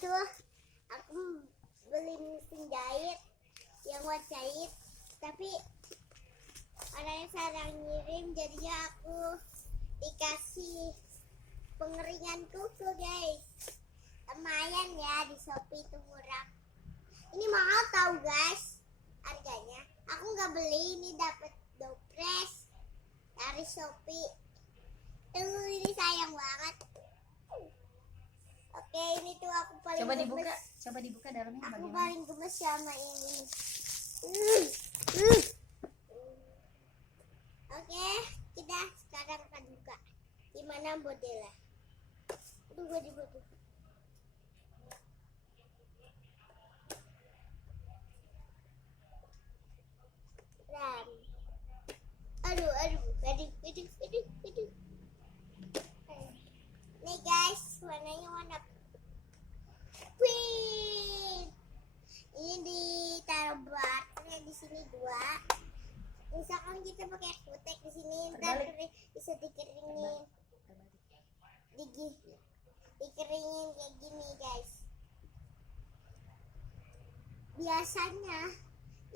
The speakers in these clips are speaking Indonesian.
itu aku beli mesin jahit yang buat jahit, tapi orangnya salah ngirim, jadinya aku dikasih pengeringan kuku guys. Lumayan ya, di Shopee itu murah. Ini mahal tahu guys harganya. Aku nggak beli, ini dapat dopres dari Shopee. Ini sayang banget. Oke, ini tuh aku paling Coba dibuka dalamnya aku bagaimana? paling gemes sama yang ini. Oke, kita sekarang akan buka. Gimana modelnya? Tunggu dibuka. Ram. Aduh. Nih guys, warnanya warna pink. Ini ditaruh baterainya di sini 2. Misalkan kita pakai kutek di sini, ntar bisa dikeringin. Dikeringin kayak gini guys. Biasanya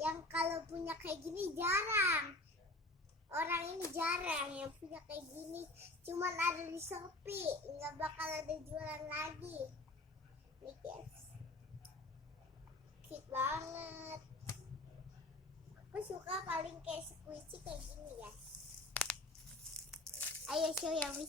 yang kalau punya kayak gini jarang. Orang ini jarang yang punya kayak gini. Cuman ada di Shopee, nggak bakal ada jualan lagi. Nih guys, cute banget. Aku suka paling kayak squishy kayak gini guys. Ayo show yang